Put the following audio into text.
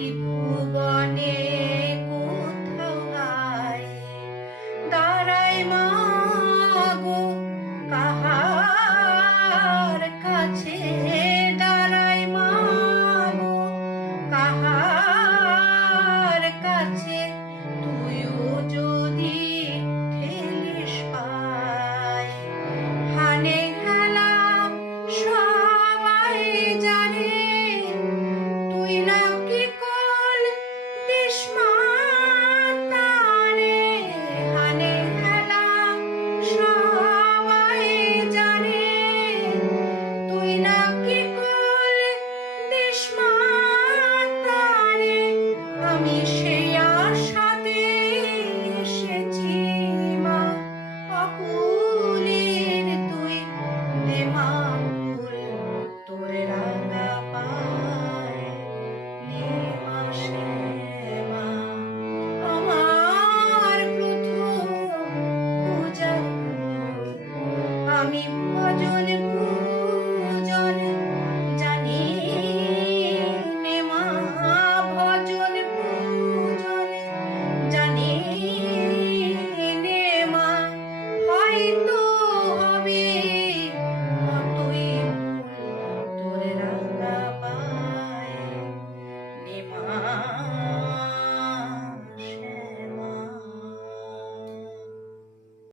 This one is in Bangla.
ত্রিভুবনে কোথাও নাই দাঁড়ায় মা গো কাহার কাছে দাঁড়ায় মা গো কাহার কাছে তুইও যদি ঠেলিস পায় হানে খেলা সবাই জানে তুই নাকি কোল দিস মাতারে হানে খেলা সবাই জানে তুই নাকি কোল দিস মাতারে আমি সেই আশাতে এসেছি মা অকুলের তুই দে মা ফুল তোর রাঙা পায় নে মা শ্যামা আমার প্রথম পূজা আমি ভজন